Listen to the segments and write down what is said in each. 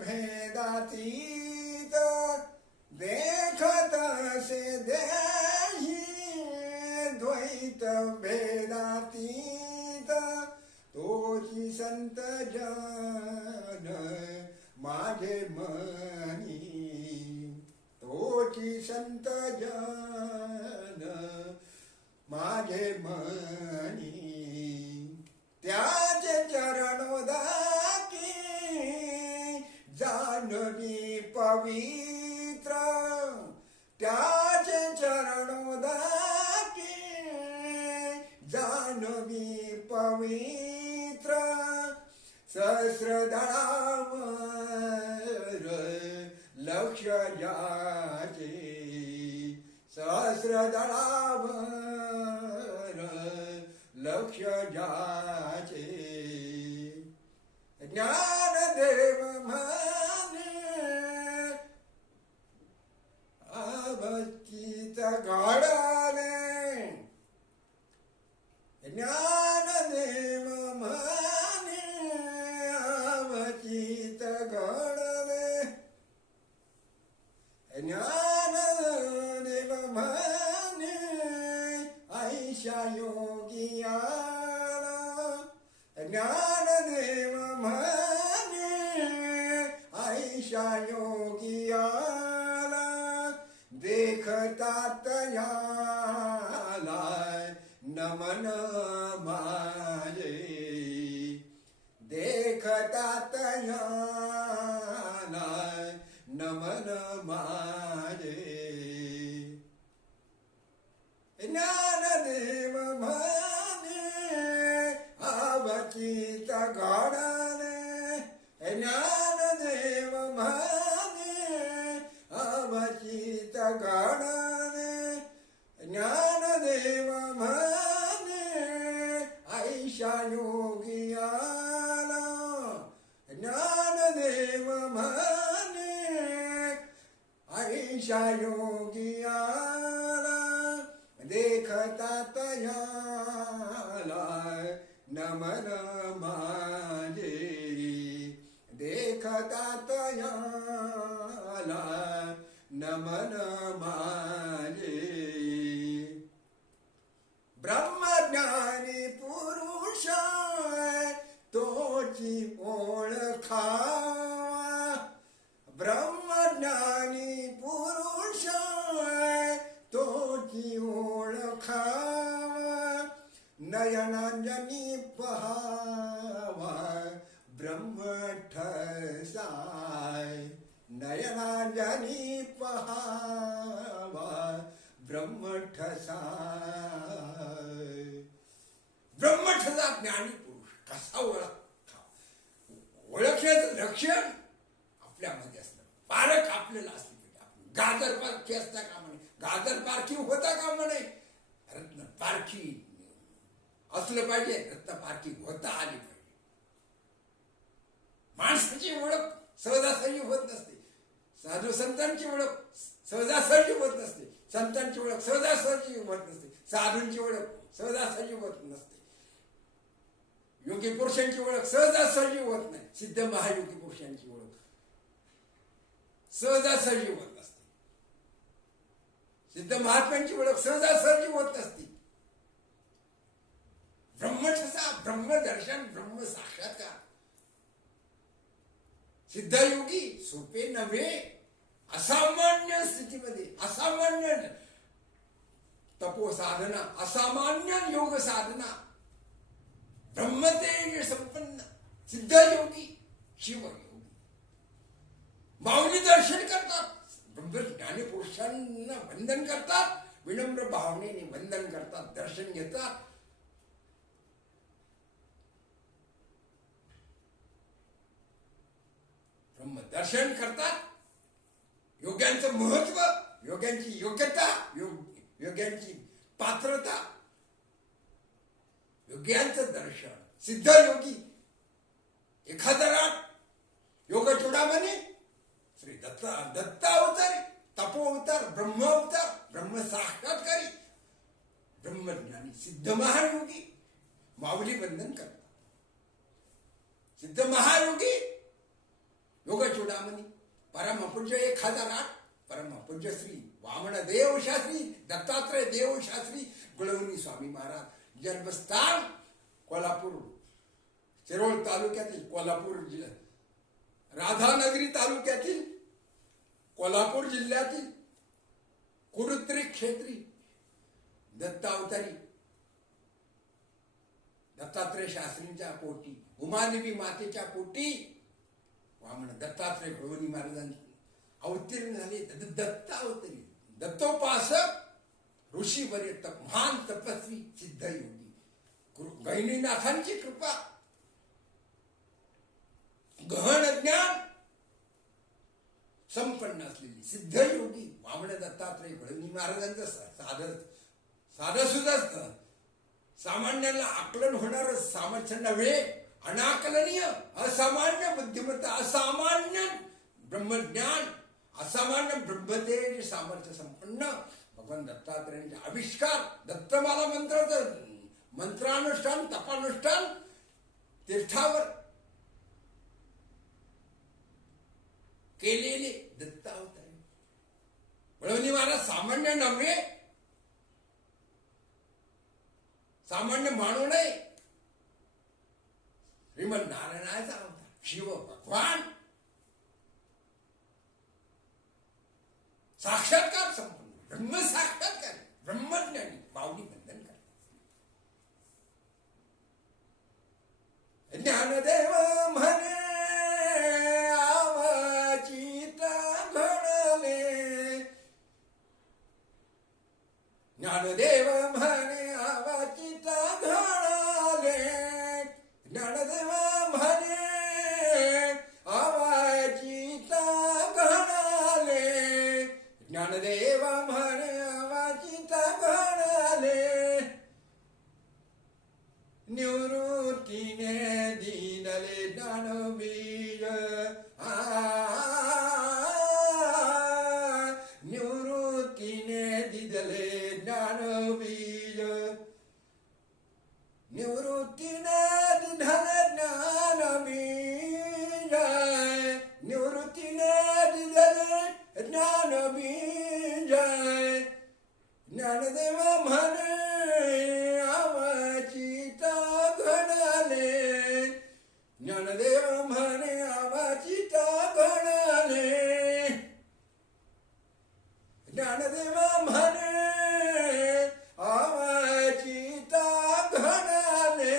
भेदातीत देखत से देही द्वैत भेदातीत तोची संत जन माझे मनी तोची संत जन माझे मनी त्याचे चरणोदाकी जानवी पवित्र त्याचे चरणोदाकी जानवी पवित्र सहस्रदळावर लक्ष जाचे सहस्रदळावर लक्ष जाचे ज्ञानदेव म्हणे अवचित घडले ज्ञानदेव म्हणे अवचित घडले ज्ञानदेव म्हणे ऐशा योगियाला ज्ञानदेव म्हणे ऐशा योगियाला देखतात याला नमन माझे देखतात याला नमन माझे ज्ञानदेव म्हणे अवचित घडले ज्ञानदेव म्हणे अवचित घडले ज्ञानदेव म्हणे ऐशा योगियाला ज्ञानदेव म्हणे ऐशा योगियाला देखतात याला नमन माझे देखतात याला नमन माझे ब्रह्मज्ञानी पुरुष तोची ओळखावा ब्रह्मज्ञानी पुरुष तोची ओळखावा नयनांजनी पहावा ब्रह्मठसाय नयनांजनी पहावा ब्रह्मठसाय ब्रह्मठसा ज्ञानी पुरुष कसा ओळखा ओळखण्याचं लक्षण आपल्यामध्ये असतं पारख आपल्याला असली पाहिजे आपण गाजर पारखी असता का म्हणे गाजर पारखी होता का म्हणे रत्न पारखी असलं पाहिजे रत्न पारखी होता आली पाहिजे माणसाची ओळख सहजासहजी होत नसते साधू संतांची ओळख सहजासहजी होत नसते संतांची ओळख सहजासहजी होत नसते साधूंची ओळख सहजासहजी होत नसते योगी पुरुषांची ओळख सहजासहजी होत नाही सिद्ध महायोगी पुरुषांची ओळख सहजासहजी होत नसते सिद्ध महात्म्यांची ओळख सहजासहजी होत नसते ब्रह्मठसा ब्रह्मदर्शन ब्रह्म साक्षात्कार सिद्धयोगी सोपे नव्हे असामान्य स्थितीमध्ये असामान्य तपो साधना असामान्य योग साधना ब्रह्मतेज संपन्न सिद्धयोगी शिवयोगी माऊली दर्शन करतात ब्रह्मज्ञानी पुरुषांना वंदन करतात विनम्र भावनेने वंदन करतात दर्शन घेतात ब्रह्म दर्शन करतात योग्यांचं महत्व योग्यांची योग्यता योग्यांची पात्रता योग्यांचं दर्शन सिद्ध योगी 1008 योग चूडामणी श्री दत्तावतारी तपोअवतार ब्रह्मावतार ब्रह्म साक्षात्कारी ब्रह्मज्ञानी सिद्ध महायोगी माऊली वंदन करतात सिद्ध महायोगी योगचूडामणी परमपूज्य 1008 परमपूज्य श्री वामनदेव शास्त्री दत्तात्रय देव शास्त्री गुळवणी स्वामी महाराज जन्मस्थान कोल्हापूर शिरोळ तालुक्यातील कोल्हापूर राधानगरी तालुक्यातील कोल्हापूर जिल्ह्यातील कुरुत्री क्षेत्री दत्तावतारी दत्तात्रय शास्त्रींच्या पोटी उमादेवी मातेच्या पोटी वामन दत्तात्रय गुळवणी महाराजांनी अवतीर्ण झाले. दत्तावतारी दत्तोपासक ऋषीवर्य महान तपस्वी सिद्ध योगी गहिनीनाथांची कृपा गहन ज्ञान संपन्न असलेली सिद्ध योगी वामन दत्तात्रय गुळवणी महाराजांचं साधं सुद्धा सामान्याला आकलन होणार सामर्थ्य नव्हे, अनाकलनीय असामान्य बुद्धिमत्ता असामान्य ब्रह्मज्ञान असामान्य ब्रह्मतेज सामर्थ्य संपन्न भगवान दत्तात्रयांचे आविष्कार दत्तमाला मंत्राचं मंत्रानुष्ठान तपानुष्ठान तीर्थावर केलेले दत्तावतारी गुळवणी महाराज सामान्य नव्हे, सामान्य मानू नये. श्रीमद नारायणाचा अवतार शिव भगवान साक्षात्कार संपन्न ब्रह्म साक्षात्कार ब्रह्मज्ञानी माऊली बंधन कर. ज्ञानदेव म्हणे आवचित घडले ज्ञानदेव म्हणे आवचित घडले ज्ञानदेव म्हणे आवचित घडले ज्ञानदेव म्हणे आवचित घडले निवृत्तीने दिनले ज्ञानबीज निवृत्तीने दिदले ज्ञानबीज निवृत्तीने दिधले ज्ञानबीज निवृत्तीने दिदले ज्ञानबीज ज्ञानदेव म्हणे आवचित घडले ज्ञानदेव म्हणे आवचित घडले ज्ञानदेव म्हणे आवचित घडले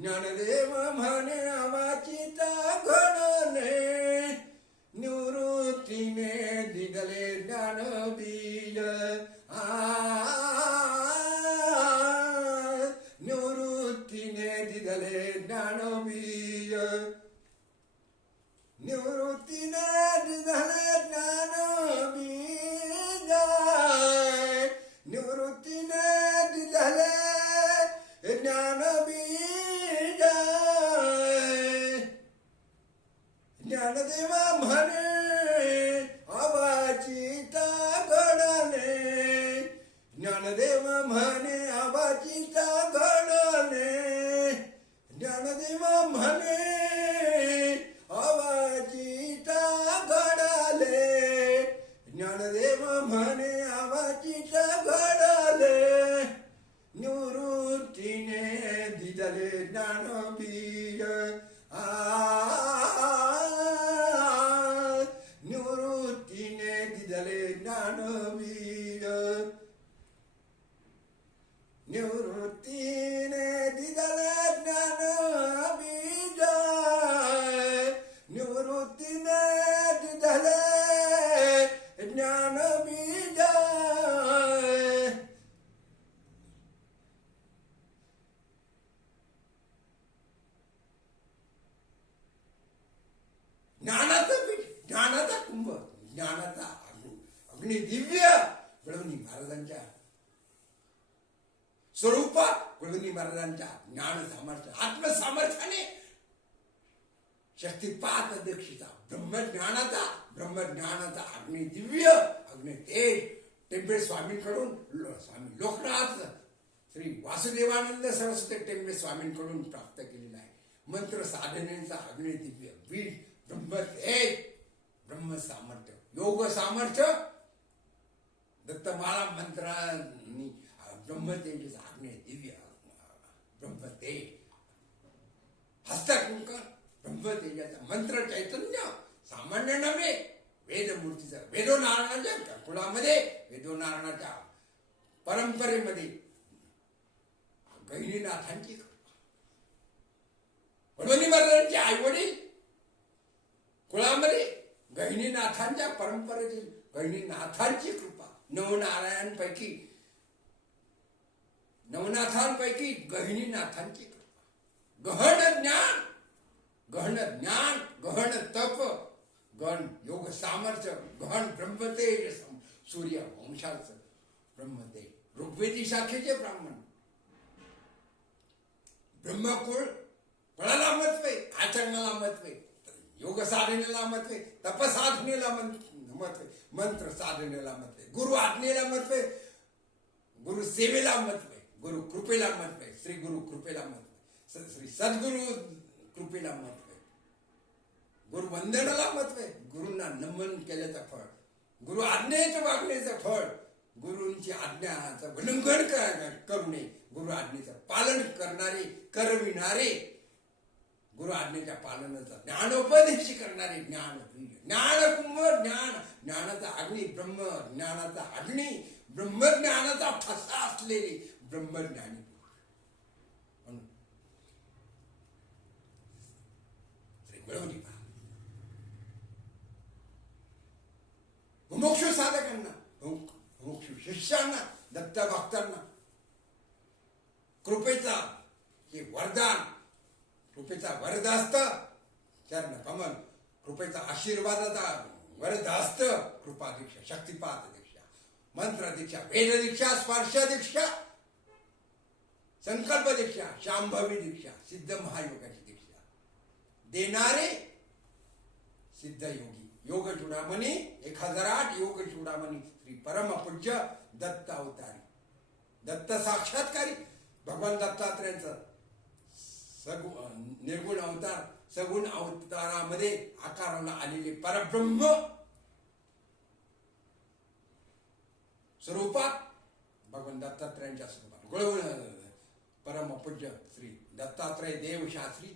ज्ञानदेव म्हणे आवचित घडले निवृत्तीने दिगले ज्ञानबीज निवृत्तीने दिगले ज्ञानबीज निवृत्तीने दिगले ज्ञानबीज निवृत्तीने दिगले ज्ञानबीज ज्ञानदेव म्हणे आवचित घडले ज्ञानदेव म्हणे आवचित घडले ज्ञानदेव म्हणे आवचित घडले ज्ञानदेव म्हणे आवचित घडले निवृत्तीने दिदले ज्ञानबीज निवृत्तीने दिदले ज्ञानबीज निवृत्तीने दिदले ज्ञानबीज निवृत्तीने दिदले ज्ञानबीज ज्ञानाचं पीठ ज्ञानाचा कुंभ ज्ञानाचा अग्नी दिव्य गुळवणी महाराजांच्या स्वरूपात गुळवणी महाराजांच्या ज्ञान सामर्थ्य आत्मसामर्थ्याने शक्तिपात दीक्षिता ब्रह्मज्ञानाचा अग्नि दिव्य अग्नि तेज टेंबे स्वामींकडून स्वामी लोकनाथ श्री वासुदेवानंद सरस्वती टेंबे स्वामींकडून प्राप्त केलेला आहे. मंत्र साधनेचा अग्नि दिव्य बीज ब्रह्मतेज, ब्रह्म सामर्थ्य, योग सामर्थ्य, दत्तमाला मंत्रांनी ब्रह्मतेज आज्ञे दिव्य ब्रह्मतेज, हस्तकुंकण ब्रह्मतेजाचा मंत्र चैतन्य सामान्य नव्हे. वेदमूर्तीचा वेदोनारायणाच्या कुळामध्ये, वेदोनारायणाच्या परंपरेमध्ये गहिनीनाथांची वडवणी महाराजांचे आई वडील कुळामध्ये गहिनीनाथांच्या परंपरेतील गहिनीनाथांची कृपा, नवनारायणांपैकी नवनाथांपैकी गहिनीनाथांची कृपा, गहन ज्ञान, गहन ज्ञान, गहन तप, गहन योग सामर्थ्य, गहन ब्रह्मतेज, सूर्य वंशाचं ब्रह्मतेज, ऋग्वेदी शाखेचे ब्राह्मण, ब्रह्मकुळ कुळाला महत्व आहे, आचरणाला महत्व आहे, योग साधनेला महत्व आहे, तपसाधनेला महत्व आहे, मंत्र साधनेला महत्व आहे, गुरु आज्ञेला महत्व आहे, गुरु सेवेला महत्व आहे, गुरु कृपेला महत्व आहे, श्री गुरु कृपेला महत्व आहे, श्री सद्गुरु कृपेला महत्व आहे, गुरु वंदनाला महत्व आहे, गुरूंना नमन केल्याचं फळ, गुरु आज्ञेचं वागण्याचं फळ, गुरूंची आज्ञाचं उल्लंघन करू नये, गुरु आज्ञेचं पालन करणारे, करविणारे, गुरु आज्ञेच्या पालनाचा ज्ञानोपदेश करणारे, ज्ञानकुंभ, ज्ञानाचा अग्नी, ब्रह्म ज्ञानाचा अग्नी, ब्रह्मज्ञानाचा ठसा असलेले ब्रह्मज्ञानी पुरुष. श्री वडवणी मुमुक्षु साधकांना, मुमुक्षु शिष्यांना, दत्त भक्तांना कृपेचा हे वरदान, कृपेचा वरदास्त चरण कमल, कृपेचा आशीर्वादाचा वरदास्त, कृपा दीक्षा, शक्तिपात दीक्षा, मंत्र दीक्षा, वेद दीक्षा, स्पर्श दीक्षा, संकल्प दीक्षा, शांभवी दीक्षा, सिद्ध महायोगाची दीक्षा देणारे सिद्ध योगी, योग चूडामणी 1008 योग चूडामणी श्री परमपूज्य दत्त अवतारी, दत्त साक्षात्कारी भगवान दत्तात्रेयांचं निर्गुण अवतार, सगुण अवतारामध्ये आकाराला आलेले परब्रह्म स्वरूपात भगवान दत्तात्रेयांच्या स्वरूपात गुळवण परमपूज्य श्री दत्तात्रय देव शास्त्री,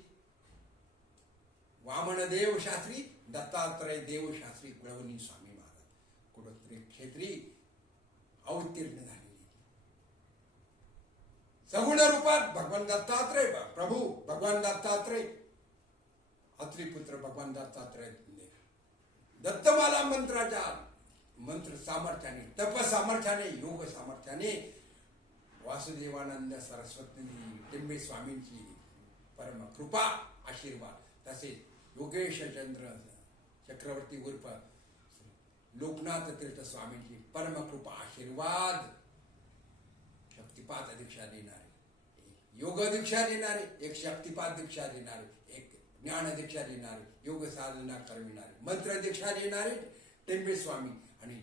वामनदेव शास्त्री, दत्तात्रय देव शास्त्री गुळवणी स्वामी महाराज कुडोत्री क्षेत्री अवतीर्ण झालेली सगुण रूपात भगवान दत्तात्रय प्रभू, भगवान दत्तात्रय अत्रिपुत्र भगवान दत्तात्रय दत्तमाला मंत्राच्या मंत्र सामर्थ्याने, तप सामर्थ्याने, योग सामर्थ्याने वासुदेवानंद सरस्वती टिंबे स्वामींची परम कृपा आशीर्वाद, तसेच योगेश चंद्र चक्रवर्ती उर्फ लोकनाथ तीर्थ स्वामींची परम कृपा आशीर्वाद, शक्तिपात दीक्षा देणारे, एक योग दीक्षा देणारे, एक शक्तिपात दीक्षा देणारे, एक ज्ञान दीक्षा देणारे, योग साधना करविणारे, मंत्र दीक्षा देणारे टेंबे स्वामी आणि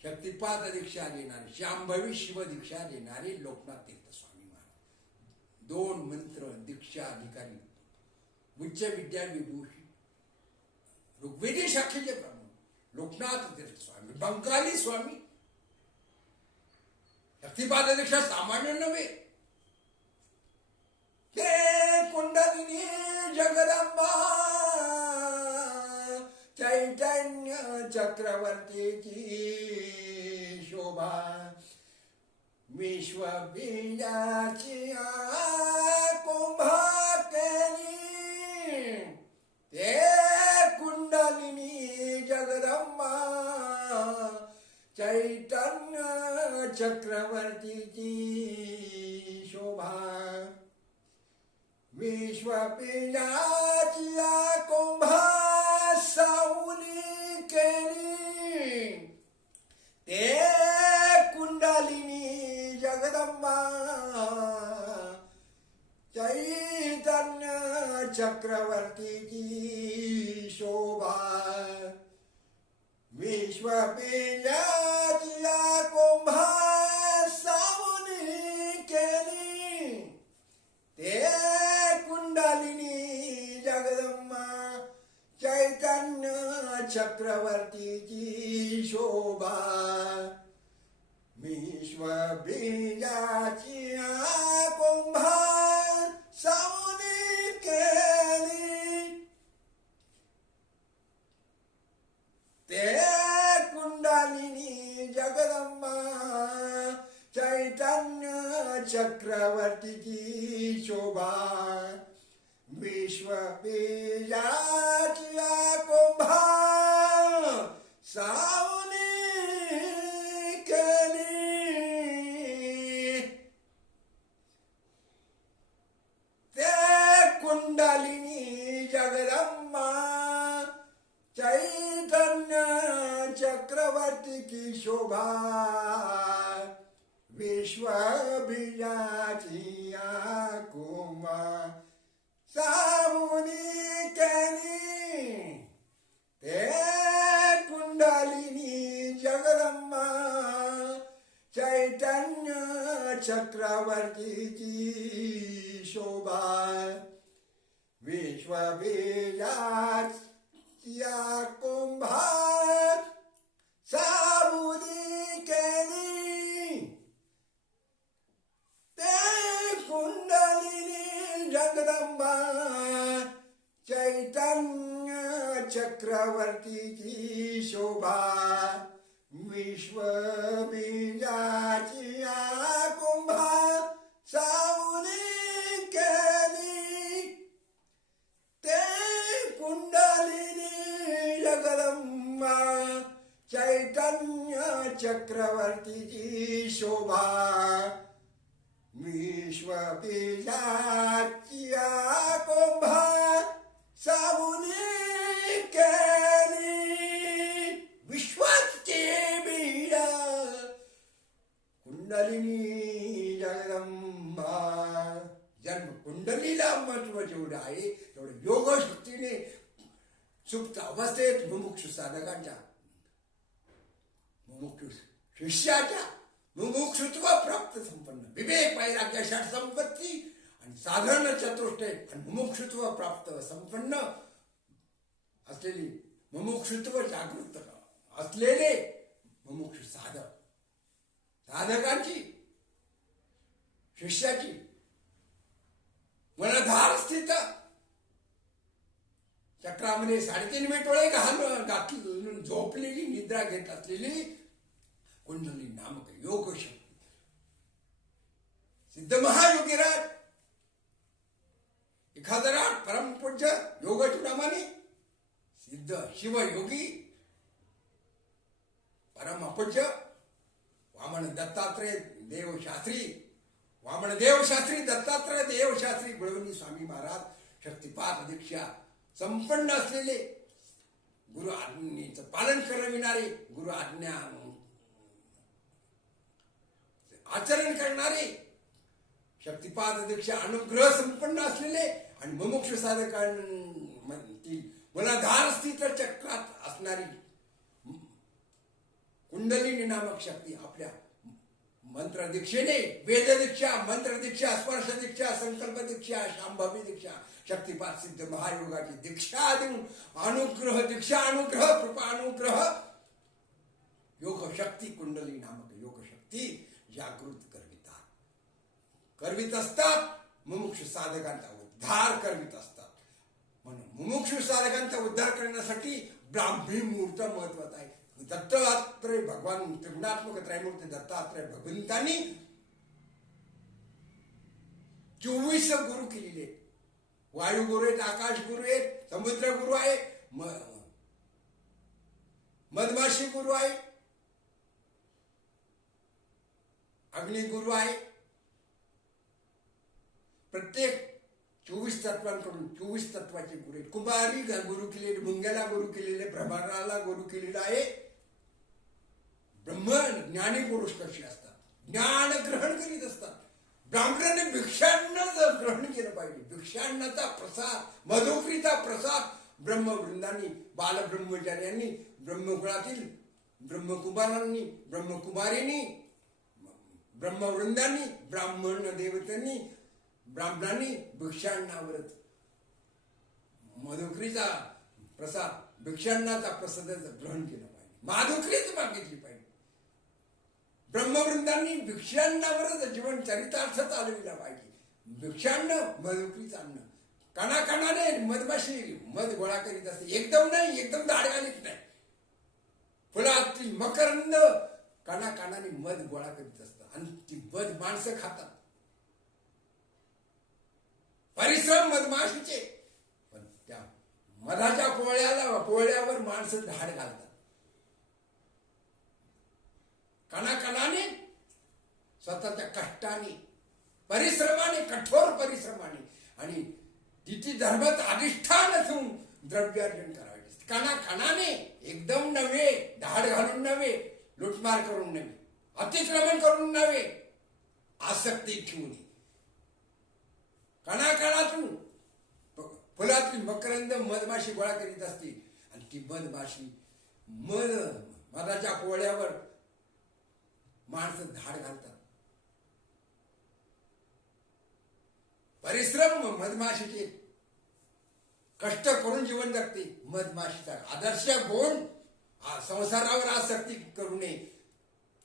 शक्तिपात दीक्षा देणारे, शांभवी शिव दीक्षा देणारे लोकनाथ तीर्थ स्वामी महाराज, 2 मंत्र दीक्षा अधिकारी, उच्च विद्या विभूषी, ऋग्वेदी शाखेचे ब्राह्मण लोकनाथ तीर्थ स्वामी, बंगाली स्वामी. शक्तिपात दीक्षा सामान्य नव्हे, ते कुंडलिनी जगदंबा चैतन्य चक्रवर्तीची शोभा, विश्व बीजाची कुंभा केली, ते कुंडलिनी जगदंबा चैतन्य चक्रवर्तीची शोभा, विश्व बीजाची कुंभा सावली केली, ते कुंडलिनी जगदंबा चैतन्य चक्रवर्तीची शोभा, विश्व बीजाची कुंभा सावली केली, ते कुंडलिनी जगदंबा चक्रवर्तीची शोभा विश्व बीजाची कुंभा सावनी केली ते कुंडलिनी जगदंबा चैतन्य चक्रवर्तीची शोभा विश्व बीजाची कुंभा सावनी कुंडलिनी जगदंबा चैतन्य चक्रवर्ती की शोभा विश्व बीजाची कुंभा सावनी केली ते कुंडलिनी जगदंबा चैतन्य चक्रवर्तीची शोभा विश्व बीजाची कुंभा सावनी केली ते कुंडलिनी जगदंबा चैतन्य चक्रवर्तीची शोभा विश्व बीजाची कुंभा सावनी केली ते कुंडलिनी जगदंबा चैतन्य चक्रवर्तीची शोभा विश्व बीजाची कुंभा सावनी केली विश्वाचे बीज कुंडलिनी जगदंबा जन्म कुंडलीला महत्व जेवढं आहे तेवढं योग शक्तीने सुप्त अवस्थेत मुमुक्षु साधकांच्या मुमुक्षु शिष्याच्या मुमुक्षुत्व प्राप्त संपन्न विवेक वैराग्य षट संपत्ती आणि साधारण चतुष्टय आणि मुमुक्षुत्व प्राप्त संपन्न असलेली मुमुक्षुत्व जागृत असलेले मुमुक्षु साधकांची शिष्याची मनधार स्थित चक्रामध्ये 3.5 मिनिटोळे घालून झोपलेली निद्रा घेत असलेली कुंडली नामक योग शक्ती सिद्ध महायोगीराज 1008 परमपूज्य योगचूडामणी सिद्ध शिवयोगी परमपूज्य वामन दत्तात्रय देवशास्त्री वामन देवशास्त्री दत्तात्रय देवशास्त्री गुळवणी स्वामी महाराज शक्तिपात दीक्षा संपन्न असलेले गुरु आज्ञेचं पालन करविणारे गुरु आज्ञा आचरण करणारे शक्तिपात दीक्षा अनुग्रह संपन्न असलेले आणि मुमुक्ष साधकांतील मनाधार स्थित चक्रात असणारी कुंडलिनी नामक शक्ती आपल्या मंत्र दीक्षेने वेद दीक्षा मंत्र दीक्षा स्पर्श दीक्षा संकल्प दीक्षा शांभवी दीक्षा शक्तिपात सिद्ध महायोगाची दीक्षा देऊन अनुग्रह दीक्षा अनुग्रह कृपा अनुग्रह योग शक्ती कुंडली नामक योग शक्ती जागृत करवित असतात मुमुक्ष साधकांचा उद्धार करवित असतात म्हणून मुमुक्ष साधकांचा उद्धार करण्यासाठी ब्राह्मी मुहूर्त महत्वाचा आहे दत्तात्रय भगवान त्रिगुणात्मक त्रैमूर्ती दत्तात्रय भगवंतांनी 24 गुरु केलेले वायू गुरु आहेत आकाश गुरु आहेत समुद्र गुरु आहे मधमाशी गुरु आहे अग्नि गुरु आहे प्रत्येक 24 तत्वांकडून 24 तत्वाचे गुरु आहेत कुमारी गुरु केलेले मुंग्याला गुरु केलेले ब्रह्मांडाला गुरु केलेला आहे ब्रह्म ज्ञानी पुरुष कसे असतात ज्ञान ग्रहण करीत असतात ब्राह्मणाने भिक्षान्न ग्रहण केलं पाहिजे भिक्षान्नाचा प्रसाद मधुकरीचा प्रसाद ब्रह्मवृंदांनी बालब्रह्मचार्यांनी ब्रह्मकुळातील ब्रह्मकुमारांनी ब्रह्मकुमारींनी ब्रह्मवृंदांनी ब्राह्मण देवतांनी ब्राह्मणांनी भिक्षान्नावरच मधुकरीचा प्रसाद भिक्षांनाचा प्रसादाचं ग्रहण केलं पाहिजे, माधुकरीच मागितली पाहिजे. ब्रह्मवृंदांनी भिक्षांनावरच जीवन चरितार्थ चालविला पाहिजे. भिक्षांना मधुकरीच अन्न, कणाकणाने मधमाशी मध गोळा करीत असते, एकदम नाही, एकदम दाढ घालीत नाही. फुलातील मकरंद कणाकणाने मध गोळा करीत असतात आणि ती मध माणसं खातात. परिश्रम मधमाशीचे, पण त्या मधाच्या पोळ्यावर माणसं धाड घालतात. कणाकणाने स्वतःच्या कष्टाने, परिश्रमाने, कठोर परिश्रमाने आणि तिची धर्मात अधिष्ठान असून द्रव्यार्जन करावे. कणाकणाने, एकदम नव्हे, धाड घालून नव्हे, लुटमार करून नव्हे, अतिक्रमण करून नव्हे, आसक्ती ठेवून. कणाकणातून फुलातील मकरंद मधमाशी गोळा करीत असते आणि ती मधमाशी मधाच्या पोळ्यावर माणसं धाड घालतात. परिश्रम मधमाशीचे, कष्ट करून जीवन जगते. मधमाशीचा आदर्श गुण, संसारावर आसक्ती करू नये,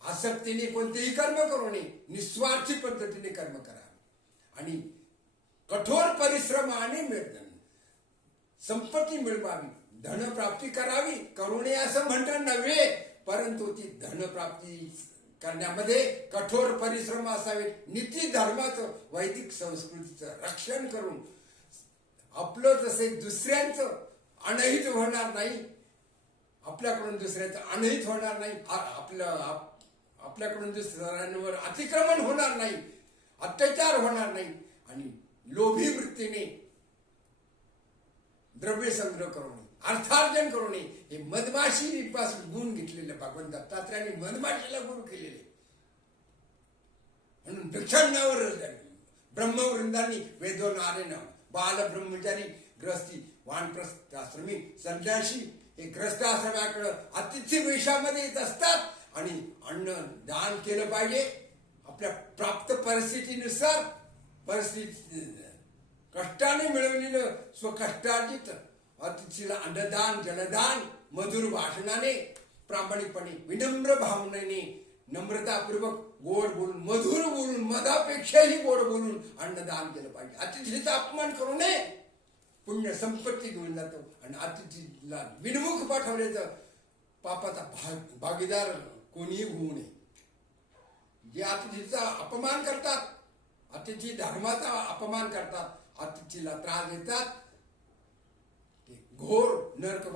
आसक्तीने कोणतेही कर्म करू नये, निस्वार्थी पद्धतीने कर्म करावे आणि कठोर परिश्रमाने संपत्ती मिळवावी, धनप्राप्ती करावी. करू नये असं म्हणणं नव्हे, परंतु ती धनप्राप्ती करण्यामध्ये कठोर परिश्रम असावे. नीती धर्माचं, वैदिक संस्कृतीचं रक्षण करून आपलं तसे दुसऱ्यांचं अनहित होणार नाही, आपल्याकडून दुसऱ्याचं अनहित होणार नाही, आपल्याकडून दुसऱ्यांवर अतिक्रमण होणार नाही, अत्याचार होणार नाही आणि लोभी वृत्तीने द्रव्य संग्रह करू नये, अर्थार्जन करू नये. हे मधमाशी पासून गुण घेतलेले भगवान दत्तात्रयाने मधमाशीला गुरु केलेले. म्हणून भिक्षांनावर ब्रह्मवृंदांनी वेदो नारेन बाल ब्रह्मचारी ग्रस्ती वानप्रस्थ आश्रमी संन्यासी हे ग्रस्त आश्रमाकडे अतिथी वेशामध्ये येत असतात आणि अन्न दान केलं पाहिजे. आपल्या प्राप्त परिस्थितीनुसार, कष्टाने मिळवलेलं स्वकष्टार्जित अतिथीला अन्नदान, जलदान, मधुर भाषणाने, प्रामाणिकपणे, विनम्र भावनेने, नम्रतापूर्वक, गोड बोलून, मधुर बोलून, मधापेक्षाही गोड बोलून अन्नदान केलं पाहिजे. अतिथीचा अपमान करू नये. पुण्य संपत्ती घेऊन जातो आणि अतिथीला विनमुख पाठवल्याचं पापाचा भागीदार कोणीही होऊ नये. जे अतिथीचा अपमान करतात, अतिथी धर्माचा अपमान करतात, अतिथीला त्रास देतात, ते घोर नरक